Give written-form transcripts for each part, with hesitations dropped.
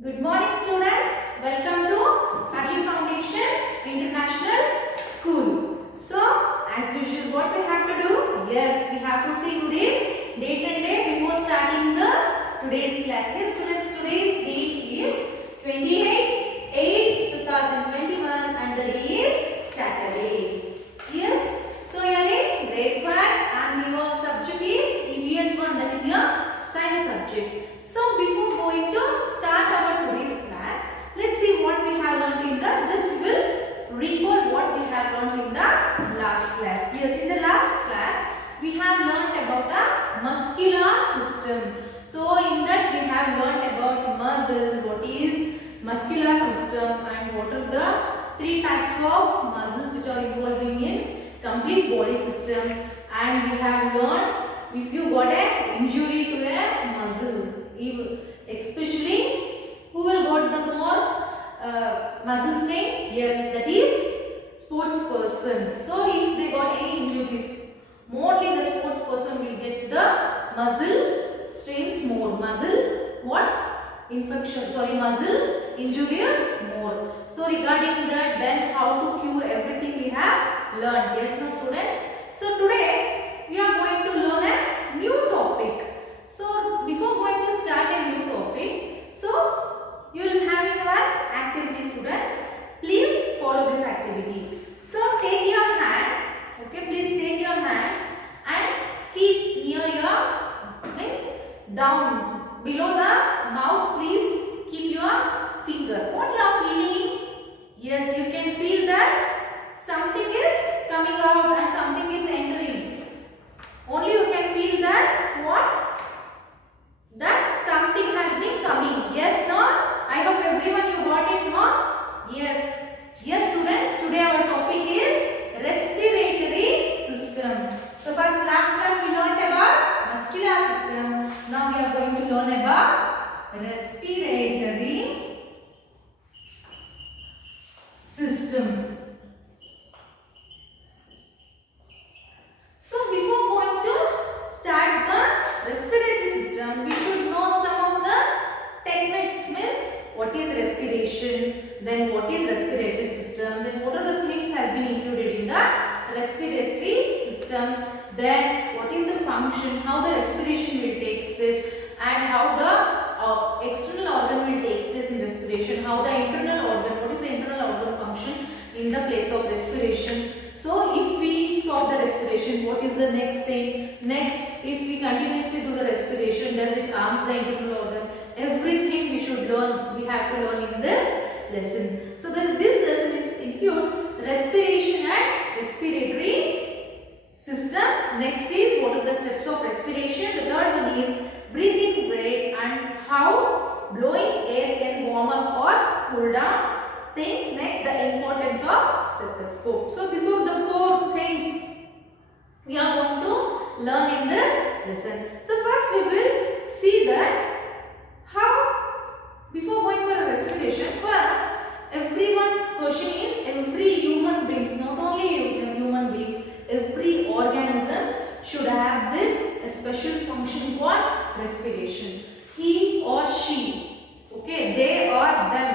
Good morning students. Welcome to Early Foundation International School. So as usual what we have to do? Yes, we have to see today's date and day before starting the today's class. Yes students, today's date is 28/8/2021 and the day is Saturday. Yes. So your name Grade-5 and your subject is EVS-1, that is your science subject. So before going to start our today's class, let's see what we have learned in the, just we will recall what we have learned in the last class. Yes, in the last class, we have learned about the muscular system. So in that we have learned about muscle, what is muscular system and what are the three types of muscles which are involving in complete body system, and we have learned if you got an injury to a muscle, especially who will got the more muscle strain? Yes, that is sports person. So if they got any injuries, mostly the sports person will get the muscle strains more, muscle what? Infection, sorry, muscle injuries more. So regarding that, then how to cure, everything we have learned. Yes, no students. So today we are going to learn a new topic. So before going to start a new topic, so you will having our activity students. Please follow this activity. So take your hand, okay, please take your hands and keep near your, means down below the mouth, please keep your finger. What you are feeling? Yes, you can feel that something is coming out and something is entering. Only you can feel that what? That something has been coming. Yes, no? I hope everyone you got it, no? Yes. Yes students, today our topic is respiratory system. So first last class we learned about muscular system. Now we are going to learn about respiratory system. So before going to start the respiratory system, we should know some of the techniques, means what is respiration, then what is respiratory system, then what are the things has been included in the respiratory system, then what is the function, how the respiration will take place, and how the external organ will take place in respiration, how the internal organ, what is the internal organ function in the place of respiration. So if we stop the respiration, what is the next thing? Next, if we continuously do the respiration, does it harms the internal organ? Everything we should learn, we have to learn in this lesson. So this lesson includes respiration and respiratory system. Next is what are the steps of respiration. The third one is breathing rate and how blowing air can warm up or cool down things. Next, the importance of stethoscope. So these are the four things we are going to learn in this lesson. So first we will see that how, before going for a respiration, first everyone's question is every human beings, not only human beings, every organisms should have this a special function called respiration. He or she, okay, they or them,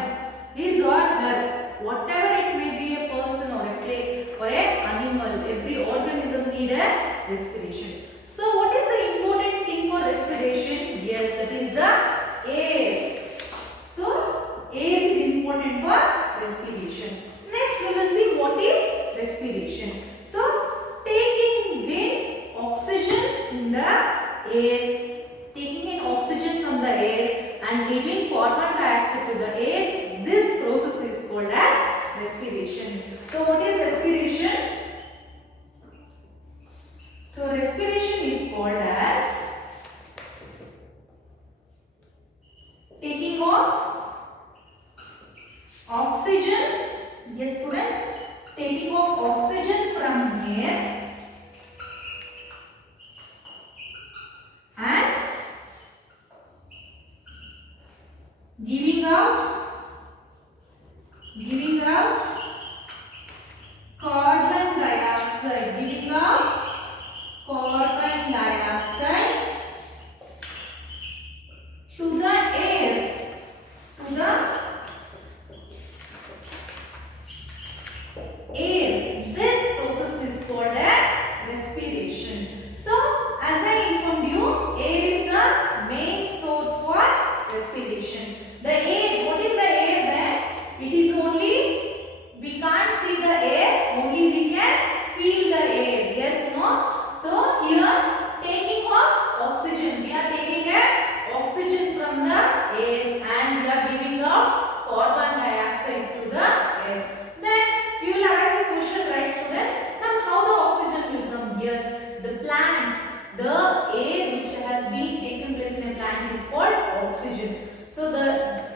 his or her, whatever it may be, a person or a play or an animal, every organism need a respiration. So what is the important thing for respiration? Yes, that is the air. So air is important for respiration. Next we will see what is respiration. So taking in oxygen in the air, taking in oxygen from the air and leaving carbon dioxide to the air, this process is called as respiration. So what is respiration? So respiration is called as taking off oxygen. Yes students, taking off oxygen from air and giving out carbon dioxide, giving out carbon dioxide to the air, to the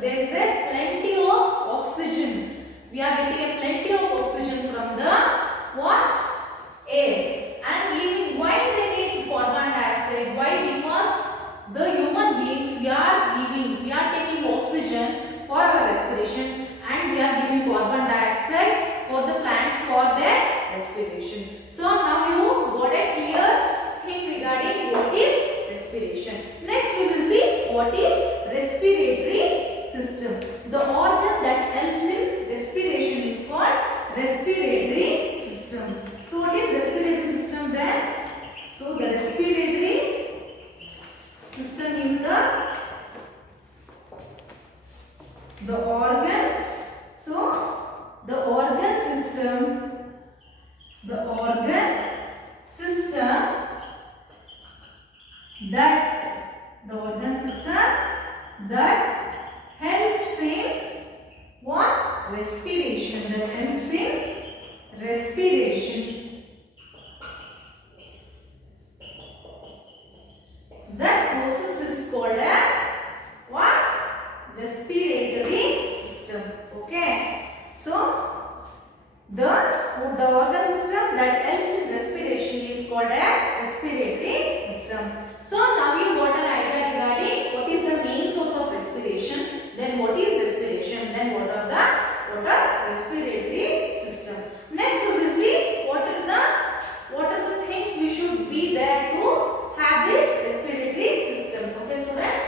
there is a plenty of oxygen. We are getting a plenty of oxygen from the what? Air. And living, why they need carbon dioxide? Why? Because the human beings, we are taking oxygen for our respiration and we are giving carbon dioxide for the plants for their respiration. So now you got a clear thing regarding what is respiration. Next we will see what is respiratory system. The organ that helps in respiration is called respiratory system. So what is respiratory system then? So the respiratory system is the organ. So the organ system that helps in what? Respiration. That helps in respiration. That process is called a what? Respiratory system. Okay. So the organ system that helps in respiration is called a respiratory system. So now you got an idea regarding what is the main source of respiration, then what is respiration, then what are the respiratory system. Next we will see what are the things we should be there to have this respiratory system. Okay students.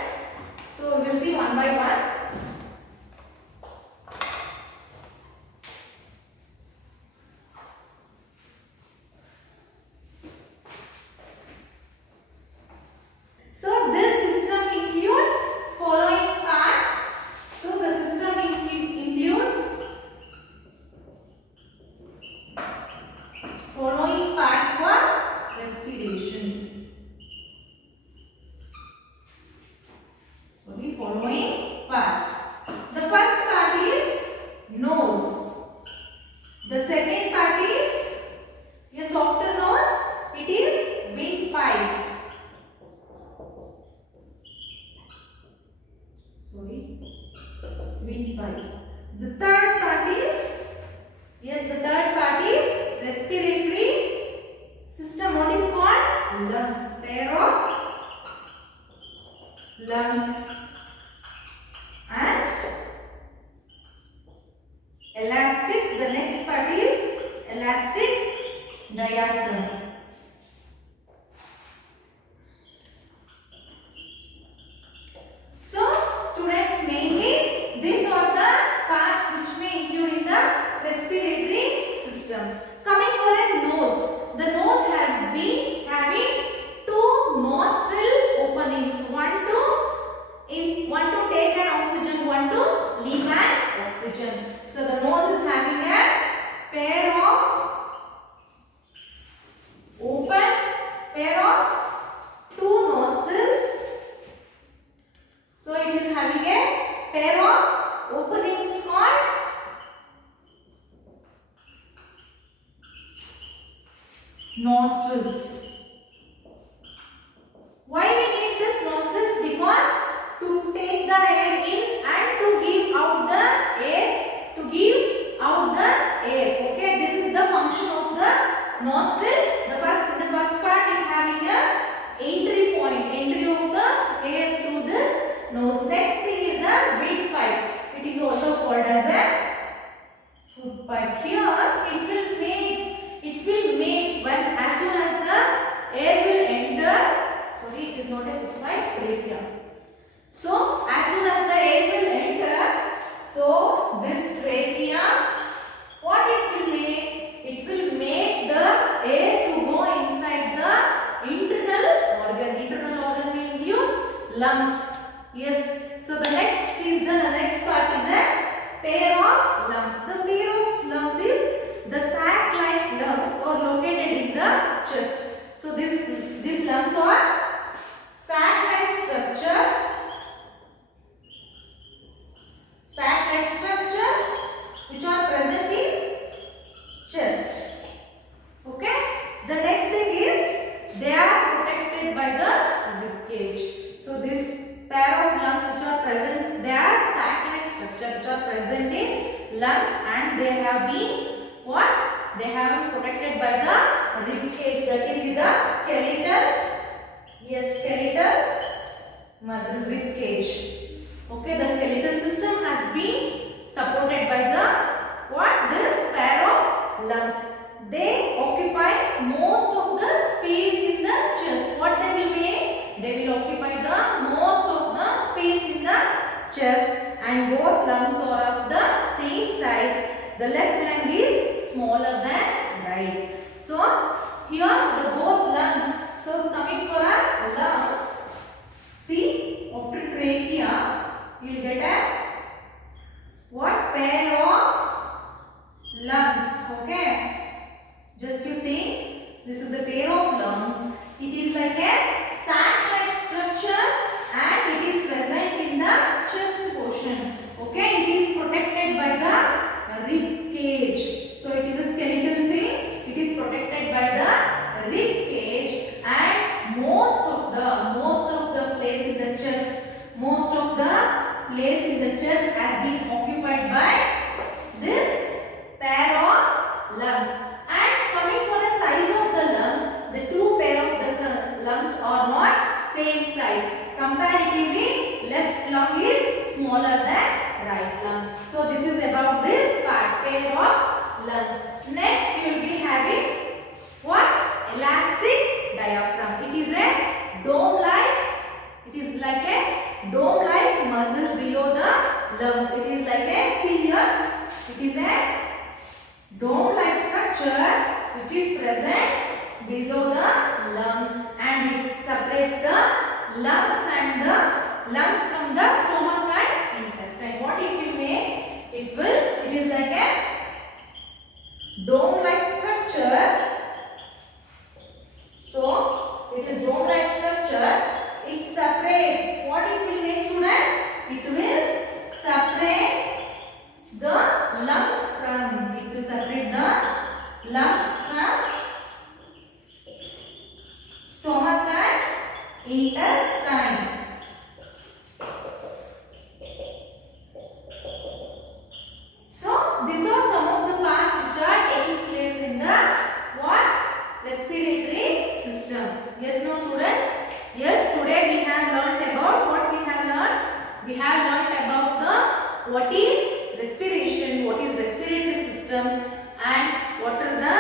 So we will see one by one. So this system includes following parts. So the system includes following parts for respiration. Sorry, following parts. The first part is nose. The second part is a softer nose. It is windpipe. Windpipe. The third part is respiratory system. What is called? Lungs. Pair of lungs and elastic. The next part is elastic diaphragm. Respiratory system. Coming for a nose. The nose has been having two nostril openings. One to take an oxygen, one to leave an oxygen. So the nose is having a pair of two nostrils. So it is having a pair of openings called nostrils. Why we need this nostrils? Because to take the air in and to give out the air. Okay, this is the function of the nostril. The first part is having a entry of the air to this nose. Next thing is the windpipe. It is also called as a food pipe. Here it will make when as soon as the air will enter. Sorry, it is not a food pipe. Right here. So as soon as the air will enter, so this trachea, what it will make? It will make the air to go inside the internal organ. Internal organ will include lungs. Yes. So the next part is a pair of lungs. The pair of lungs is the sac-like lungs are located in the chest. So these lungs are sac-like structure. Which are present in chest. Okay. The next thing is they are protected by the rib cage. So this pair of lungs which are present, they are sac-like have been what? They have been protected by the rib cage, that is the skeletal, yes, skeletal muscle rib cage. Okay, the skeletal system has been supported by the what? This pair of lungs. They occupy most of the space in the chest. What they will make? They will occupy the most of the space in the chest, and both lungs are of the same size. The left lung is smaller than right. So here the both lungs. So coming for our lungs. See, after trachea, you will get a what? Pair of lungs. Okay. Just you think, this is a pair of lungs. It is like a sac-like structure and it is present in the chest portion. Okay, it is protected by the rib cage. So it is a skeletal thing. It is protected by the rib cage, and most of the place in the chest, has been occupied by this pair of lungs. And coming for the size of the lungs, the two pair of the lungs are not same size. Comparatively, left lung is smaller than right lung. So this is about this part, pair of lungs. Next, you will be having what? Elastic diaphragm. It is a dome-like muscle below the lungs. It is like a, see here, it is a dome-like structure which is present below the lung, and it separates the lungs from the stomach and intestine. What it will make? It is like a dome-like structure. So it is dome-like structure. It separates. What it will make, students? It will separate the lungs from. It will separate the lungs from stomach and intestine. So these are some of the parts which are taking place in the what? Respiratory system. Yes, no, students? Yes, today we have learnt about what we have learnt. We have learnt about the what is respiration, what is respiratory system, and what are the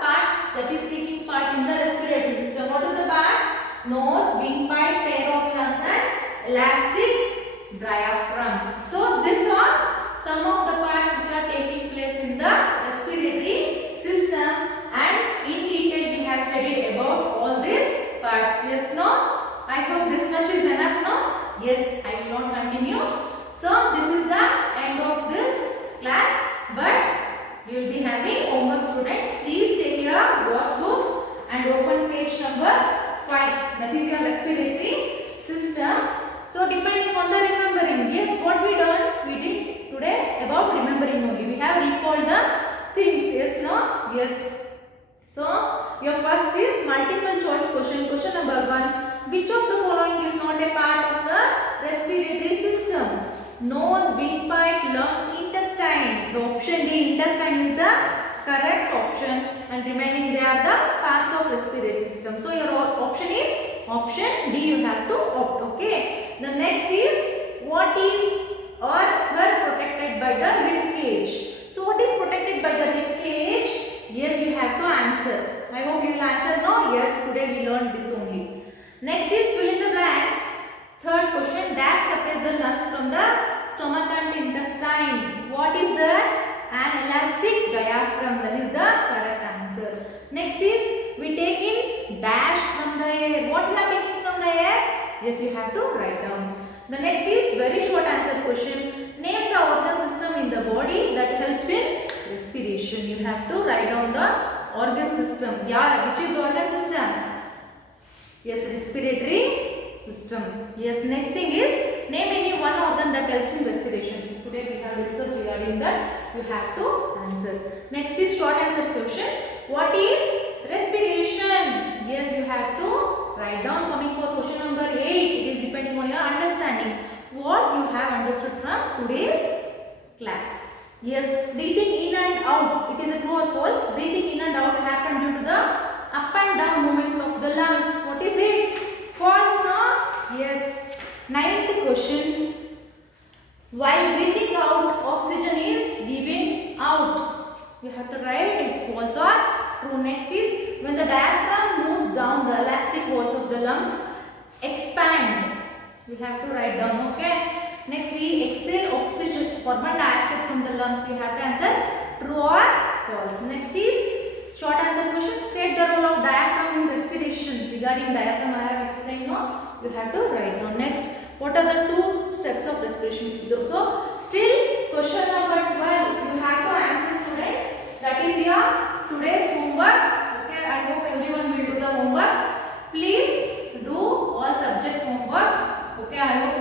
parts that is taking part in the respiratory system. What are the parts? Nose, windpipe, pair of lungs, and elastic diaphragm. So these are some of the parts which are taking place in the respiratory system, and in detail we have studied about all these parts. Yes, no? I hope this much is enough, no? Yes, I will not continue. So this is the end of this class, but you will be having homework, students. Please take your workbook and open page number 5. That is your respiratory system. So depending on the remembering, yes, what we done? We did today about remembering only. We have recalled the things. Yes, no? Yes. So your first is multiple choice question. Question number 1. Which of the following is not a part of the respiratory system? Nose, windpipe, lungs, intestine. The option D, intestine, is the correct option, and remaining they are the parts of respiratory system. So your option is option D. You have to opt. Okay. The next is what is or were protected by the rib cage. So what is protected by the rib cage? Yes, you have to answer. I hope you will answer no. Yes, today we learned this only. Next is fill in the blanks. Third question, dash separates the lungs from the stomach and intestine. What is that? An elastic diaphragm. That is the correct answer. Next is we take in dash from the air. What we are taking from the air? Yes, you have to write down. The next is very short answer question. Name the organ system in the body that helps in respiration. You have to write down the organ system. Yeah, which is organ system? Yes, respiratory system. Yes, next thing is name any one organ that helps in respiration. Today we have discussed regarding that. You have to answer. Next is short answer question. What is respiration? Yes, you have to write down. Coming for question number 8. It is depending on your understanding. What you have understood from today's class. Yes, breathing in and out. It is a true or false? Breathing in and out happen due to the up and down movement of the lungs. What is it? False, no? Yes. Ninth question. While breathing out, oxygen is given out. You have to write it's false or true. Next is when the diaphragm moves down, the elastic walls of the lungs expand. You have to write down, okay? Next we exhale oxygen, carbon dioxide from the lungs. You have to answer true or false. Next is short answer question. State the role of diaphragm in respiration. Regarding diaphragm I have explained, no? You have to write down. Next, what are the two steps of respiration? So still question number 12. You have to answer, students. That is your today's homework. Okay, I hope everyone will do the homework. Please do all subjects homework. Okay, I hope